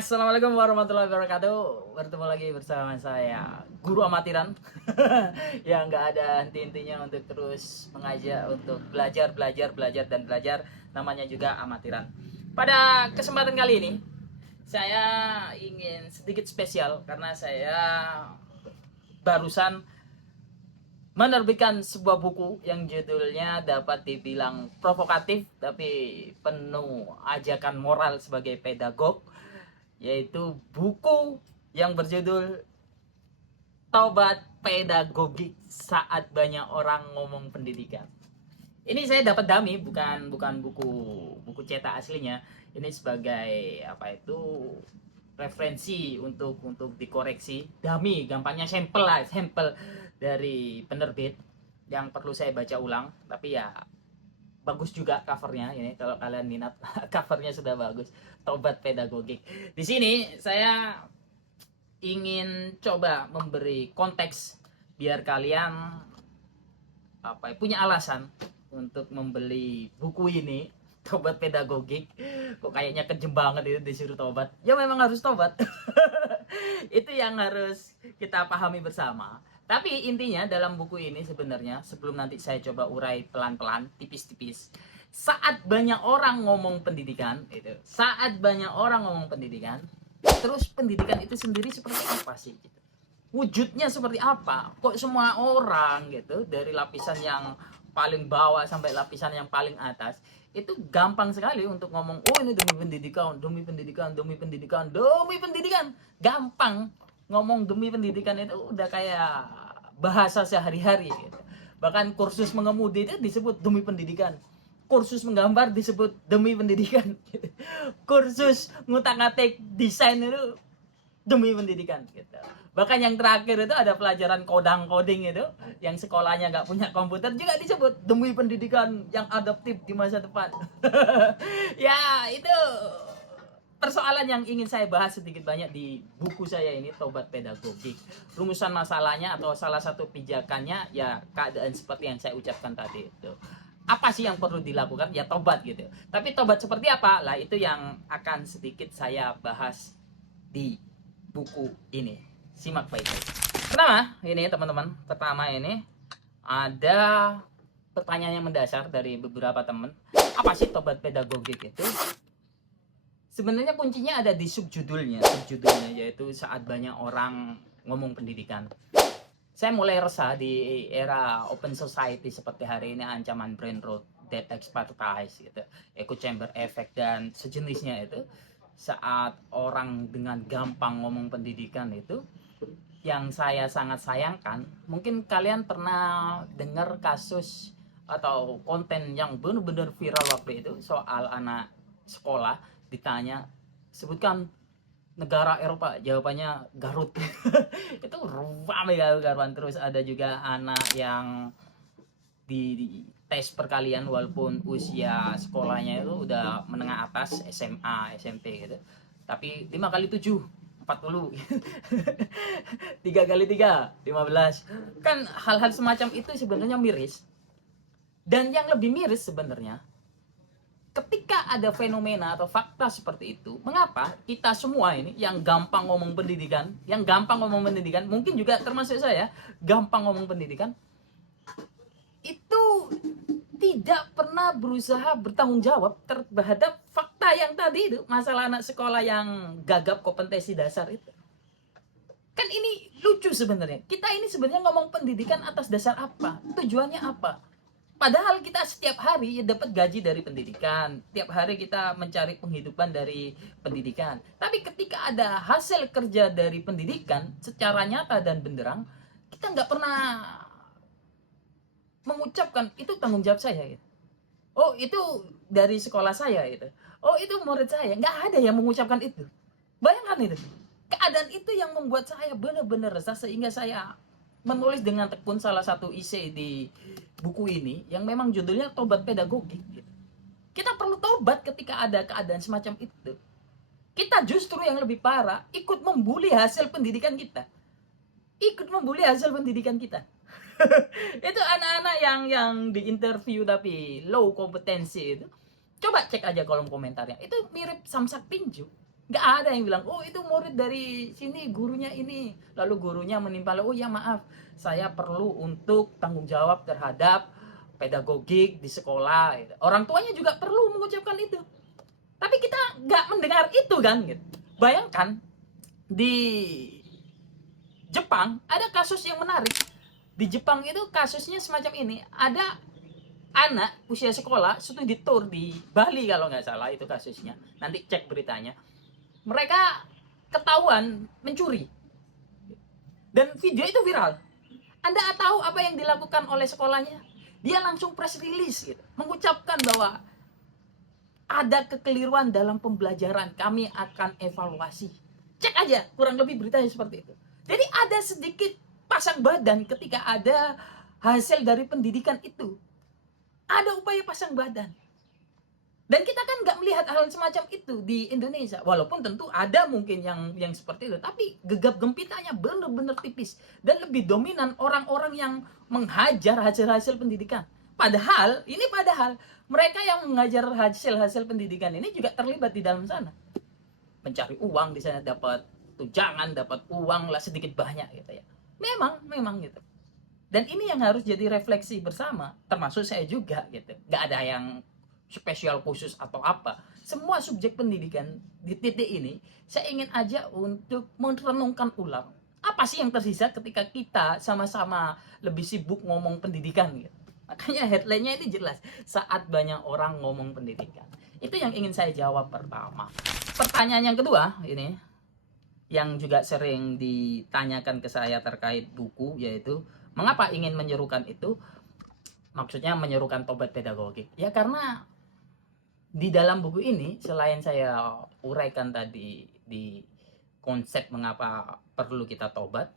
Assalamualaikum warahmatullahi wabarakatuh. Bertemu lagi bersama saya, Guru Amatiran. Yang nggak ada henti-hentinya untuk terus mengajak untuk belajar, belajar, belajar, dan belajar. Namanya juga amatiran. Pada kesempatan kali ini, saya ingin sedikit spesial karena saya barusan menerbitkan sebuah buku yang judulnya dapat dibilang provokatif tapi penuh ajakan moral sebagai pedagog, yaitu buku yang berjudul Tobat Pedagogik Saat Banyak Orang Ngomong Pendidikan. Ini saya dapat dummy, bukan buku cetak aslinya. Ini sebagai apa itu referensi untuk dikoreksi. Dummy, gampangnya sampel lah, sampel dari penerbit yang perlu saya baca ulang. Tapi ya bagus juga covernya ini, kalau kalian minat. Covernya sudah bagus. Tobat Pedagogik. Di sini saya ingin coba memberi konteks biar kalian punya alasan untuk membeli buku ini, Tobat Pedagogik. Kok kayaknya kejem banget itu disuruh tobat. Ya memang harus tobat. Itu yang harus kita pahami bersama. Tapi intinya dalam buku ini sebenarnya, sebelum nanti saya coba urai pelan-pelan, tipis-tipis. Saat banyak orang ngomong pendidikan, terus pendidikan itu sendiri seperti apa sih? Gitu. Wujudnya seperti apa? Kok semua orang gitu, dari lapisan yang paling bawah sampai lapisan yang paling atas, itu gampang sekali untuk ngomong, oh ini demi pendidikan, demi pendidikan, demi pendidikan, demi pendidikan. Gampang ngomong demi pendidikan itu udah kayak bahasa sehari-hari gitu. Bahkan kursus mengemudi itu disebut demi pendidikan. Kursus menggambar disebut demi pendidikan. Kursus ngutak-ngatik desain itu demi pendidikan gitu. Bahkan yang terakhir itu ada pelajaran coding itu, yang sekolahnya nggak punya komputer juga disebut demi pendidikan yang adaptif di masa depan. Ya itu persoalan yang ingin saya bahas sedikit banyak di buku saya ini, Tobat Pedagogik. Rumusan masalahnya atau salah satu pijakannya ya keadaan seperti yang saya ucapkan tadi itu. Apa sih yang perlu dilakukan? Ya tobat gitu. Tapi tobat seperti apa? Lah itu yang akan sedikit saya bahas di buku ini. Simak baik-baik. Pertama, ini teman-teman. Pertama ini ada pertanyaan yang mendasar dari beberapa teman. Apa sih tobat pedagogik itu? Sebenarnya kuncinya ada di subjudulnya yaitu saat banyak orang ngomong pendidikan. Saya mulai resah di era open society seperti hari ini, ancaman brain rot, dead expertise gitu, echo chamber effect dan sejenisnya itu. Saat orang dengan gampang ngomong pendidikan itu, yang saya sangat sayangkan, mungkin kalian pernah dengar kasus atau konten yang benar-benar viral waktu itu soal anak sekolah ditanya, sebutkan negara Eropa, jawabannya Garut. Itu ramai Garuan. Terus ada juga anak yang di tes perkalian walaupun usia sekolahnya itu udah menengah atas, SMA, SMP gitu, tapi 5 kali 7 40. 3 kali 3 15. Kan hal-hal semacam itu sebenarnya miris. Dan yang lebih miris sebenarnya, ketika ada fenomena atau fakta seperti itu, mengapa kita semua ini yang gampang ngomong pendidikan, mungkin juga termasuk saya, gampang ngomong pendidikan, itu tidak pernah berusaha bertanggung jawab terhadap fakta yang tadi itu, masalah anak sekolah yang gagap kompetensi dasar itu. Kan ini lucu sebenarnya. Kita ini sebenarnya ngomong pendidikan atas dasar apa? Tujuannya apa? Padahal kita setiap hari dapat gaji dari pendidikan, tiap hari kita mencari penghidupan dari pendidikan. Tapi ketika ada hasil kerja dari pendidikan secara nyata dan benderang, kita nggak pernah mengucapkan itu tanggung jawab saya. Gitu. Oh itu dari sekolah saya itu. Oh itu murid saya. Nggak ada yang mengucapkan itu. Bayangkan itu. Keadaan itu yang membuat saya benar-benar resah sehingga saya menulis dengan tekun salah satu isi di buku ini yang memang judulnya Tobat Pedagogik. Kita perlu tobat ketika ada keadaan semacam itu. Kita justru yang lebih parah ikut membuli hasil pendidikan kita. Itu anak-anak yang diinterview tapi low kompetensi itu. Coba cek aja kolom komentarnya. Itu mirip samsak tinju. Nggak ada yang bilang, oh itu murid dari sini, gurunya ini. Lalu gurunya menimpal, oh ya maaf, saya perlu untuk tanggung jawab terhadap pedagogik di sekolah. Gitu. Orang tuanya juga perlu mengucapkan itu. Tapi kita nggak mendengar itu kan. Gitu. Bayangkan, di Jepang ada kasus yang menarik. Di Jepang itu kasusnya semacam ini. Ada anak usia sekolah, studi tour di Bali kalau nggak salah itu kasusnya. Nanti cek beritanya. Mereka ketahuan mencuri dan video itu viral. Anda tahu apa yang dilakukan oleh sekolahnya? Dia langsung press release gitu, mengucapkan bahwa ada kekeliruan dalam pembelajaran, kami akan evaluasi. Cek aja, kurang lebih beritanya seperti itu. Jadi ada sedikit pasang badan ketika ada hasil dari pendidikan itu. Ada upaya pasang badan. Dan kita kan nggak melihat hal semacam itu di Indonesia. Walaupun tentu ada mungkin yang seperti itu. Tapi gegap gempitanya benar-benar tipis. Dan lebih dominan orang-orang yang menghajar hasil-hasil pendidikan. Padahal mereka yang mengajar hasil-hasil pendidikan ini juga terlibat di dalam sana. Mencari uang di sana, dapat tunjangan, dapat uang lah sedikit banyak gitu ya. Memang gitu. Dan ini yang harus jadi refleksi bersama, termasuk saya juga gitu. Nggak ada yang spesial khusus atau apa. Semua subjek pendidikan di titik ini, saya ingin aja untuk merenungkan ulang. Apa sih yang tersisa ketika kita sama-sama lebih sibuk ngomong pendidikan gitu. Makanya headline-nya ini jelas, saat banyak orang ngomong pendidikan. Itu yang ingin saya jawab pertama. Pertanyaan yang kedua ini, yang juga sering ditanyakan ke saya terkait buku, yaitu mengapa ingin menyerukan itu? Maksudnya menyerukan tobat pedagogik. Ya karena di dalam buku ini, selain saya uraikan tadi di konsep mengapa perlu kita tobat,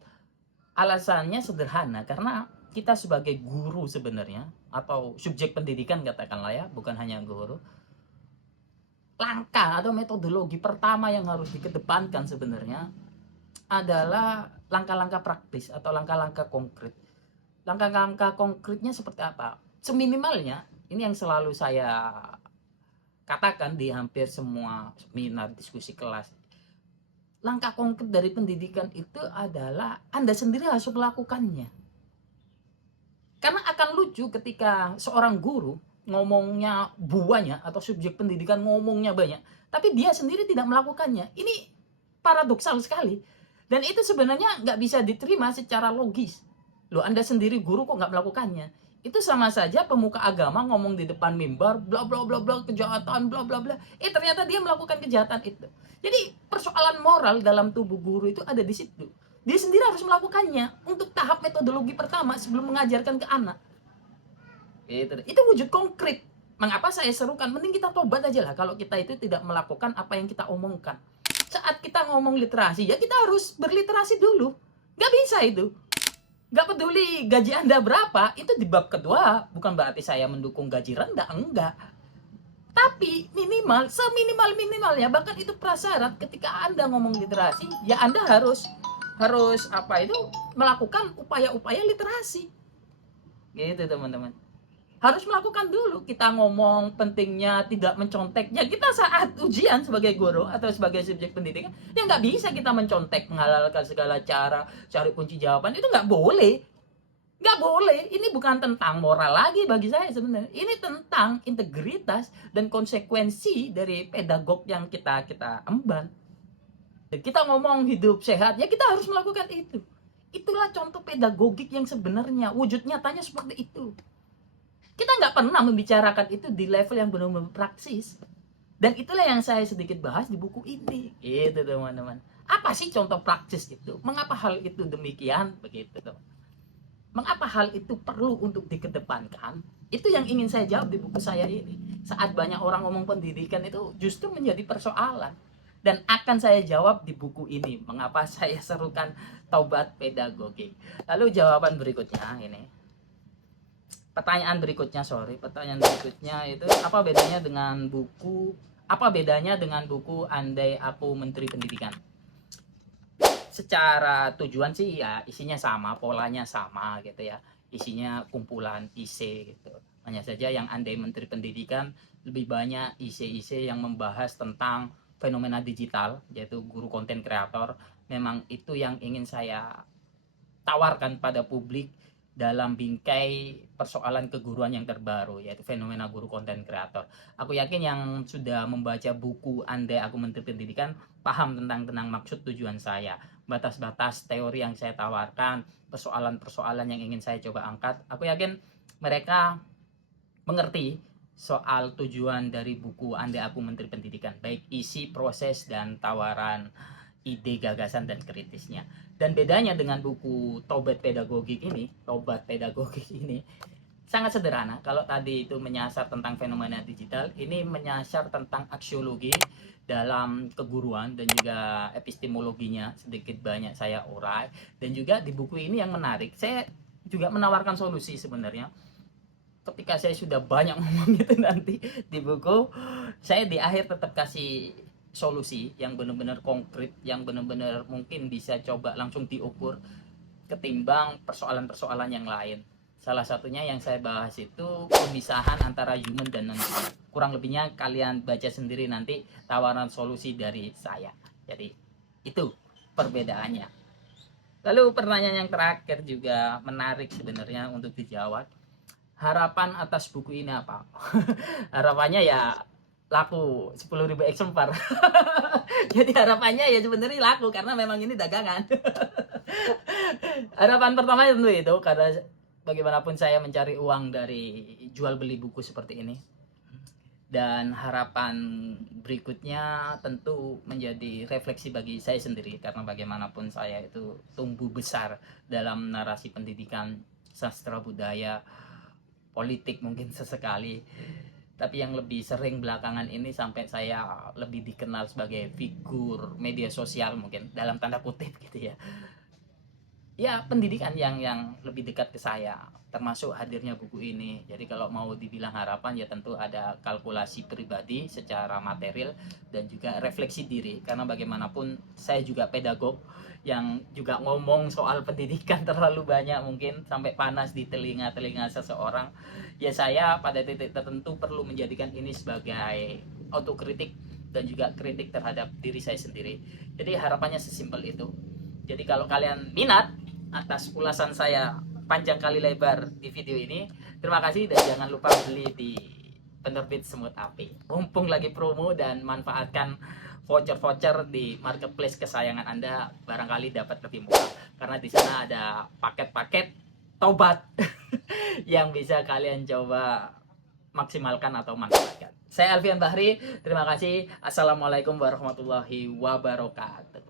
alasannya sederhana, karena kita sebagai guru sebenarnya, atau subjek pendidikan katakanlah ya, bukan hanya guru, langkah atau metodologi pertama yang harus dikedepankan sebenarnya adalah langkah-langkah praktis atau langkah-langkah konkret. Langkah-langkah konkretnya seperti apa? Seminimalnya, ini yang selalu saya katakan di hampir semua seminar diskusi kelas. Langkah konkret dari pendidikan itu adalah Anda sendiri harus melakukannya. Karena akan lucu ketika seorang guru ngomongnya buahnya atau subjek pendidikan ngomongnya banyak, tapi dia sendiri tidak melakukannya. Ini paradoksal sekali. Dan itu sebenarnya nggak bisa diterima secara logis. Loh, Anda sendiri guru kok nggak melakukannya? Itu sama saja pemuka agama ngomong di depan mimbar bla bla bla bla kejahatan bla bla bla, ternyata dia melakukan kejahatan itu. Jadi persoalan moral dalam tubuh guru itu ada di situ. Dia sendiri harus melakukannya untuk tahap metodologi pertama sebelum mengajarkan ke anak. Itu wujud konkret. Mengapa saya serukan mending kita tobat aja lah kalau kita itu tidak melakukan apa yang kita omongkan. Saat kita ngomong literasi, ya kita harus berliterasi dulu. Gak bisa itu. Gak peduli gaji Anda berapa, itu di bab kedua. Bukan berarti saya mendukung gaji rendah, enggak. Tapi minimal, seminimal-minimalnya, bahkan itu prasyarat ketika Anda ngomong literasi, ya Anda harus melakukan upaya-upaya literasi. Gitu teman-teman. Harus melakukan dulu. Kita ngomong pentingnya tidak mencontek. Ya kita saat ujian sebagai guru atau sebagai subjek pendidikan, ya nggak bisa kita mencontek, menghalalkan segala cara, cari kunci jawaban. Itu nggak boleh. Nggak boleh. Ini bukan tentang moral lagi bagi saya sebenarnya. Ini tentang integritas dan konsekuensi dari pedagog yang kita emban. Kita ngomong hidup sehat, ya kita harus melakukan itu. Itulah contoh pedagogik yang sebenarnya. Wujud nyatanya seperti itu. Kita nggak pernah membicarakan itu di level yang benar-benar praksis. Dan itulah yang saya sedikit bahas di buku ini. Gitu teman-teman. Apa sih contoh praksis itu? Mengapa hal itu demikian? Begitu teman. Mengapa hal itu perlu untuk dikedepankan? Itu yang ingin saya jawab di buku saya ini. Saat banyak orang ngomong pendidikan itu justru menjadi persoalan. Dan akan saya jawab di buku ini. Mengapa saya serukan taubat pedagogik. Lalu jawaban berikutnya ini. Pertanyaan berikutnya itu apa bedanya dengan buku Andai Aku Menteri Pendidikan? Secara tujuan sih ya isinya sama, polanya sama gitu ya. Isinya kumpulan isi gitu. Hanya saja yang Andai Menteri Pendidikan lebih banyak isi-isi yang membahas tentang fenomena digital, yaitu guru konten kreator. Memang itu yang ingin saya tawarkan pada publik dalam bingkai persoalan keguruan yang terbaru, yaitu fenomena guru konten kreator. Aku yakin yang sudah membaca buku Andai Aku Menteri Pendidikan paham tentang maksud tujuan saya, batas-batas teori yang saya tawarkan, persoalan-persoalan yang ingin saya coba angkat. Aku yakin mereka mengerti soal tujuan dari buku Andai Aku Menteri Pendidikan, baik isi, proses, dan tawaran ide, gagasan, dan kritisnya. Dan bedanya dengan buku Tobat Pedagogik ini sangat sederhana. Kalau tadi itu menyasar tentang fenomena digital, ini menyasar tentang aksiologi dalam keguruan dan juga epistemologinya sedikit banyak saya urai. Dan juga di buku ini yang menarik, saya juga menawarkan solusi sebenarnya. Ketika saya sudah banyak ngomong itu nanti di buku, saya di akhir tetap kasih solusi yang benar-benar konkret, yang benar-benar mungkin bisa coba langsung diukur ketimbang persoalan-persoalan yang lain. Salah satunya yang saya bahas itu pemisahan antara human dan non-human. Kurang lebihnya kalian baca sendiri nanti tawaran solusi dari saya. Jadi itu perbedaannya. Lalu pertanyaan yang terakhir juga menarik sebenarnya untuk dijawab. Harapan atas buku ini apa? Harapannya ya laku 10.000 eksemplar. Jadi harapannya ya sebenarnya laku karena memang ini dagangan. Harapan pertama tentu itu karena bagaimanapun saya mencari uang dari jual beli buku seperti ini. Dan harapan berikutnya tentu menjadi refleksi bagi saya sendiri karena bagaimanapun saya itu tumbuh besar dalam narasi pendidikan, sastra budaya, politik mungkin sesekali, tapi yang lebih sering belakangan ini sampai saya lebih dikenal sebagai figur media sosial mungkin dalam tanda kutip gitu ya pendidikan yang lebih dekat ke saya, termasuk hadirnya buku ini. Jadi kalau mau dibilang harapan ya tentu ada kalkulasi pribadi secara material dan juga refleksi diri karena bagaimanapun saya juga pedagog yang juga ngomong soal pendidikan terlalu banyak mungkin sampai panas di telinga seseorang. Ya saya pada titik tertentu perlu menjadikan ini sebagai autokritik dan juga kritik terhadap diri saya sendiri. Jadi harapannya sesimpel itu. Jadi kalau kalian minat atas ulasan saya panjang kali lebar di video ini, terima kasih dan jangan lupa beli di penerbit Semut Api. Mumpung lagi promo dan manfaatkan voucher-voucher di marketplace kesayangan Anda, barangkali dapat lebih murah karena di sana ada paket-paket tobat yang bisa kalian coba maksimalkan atau manfaatkan. Saya Alfian Bahri, terima kasih. Assalamualaikum warahmatullahi wabarakatuh.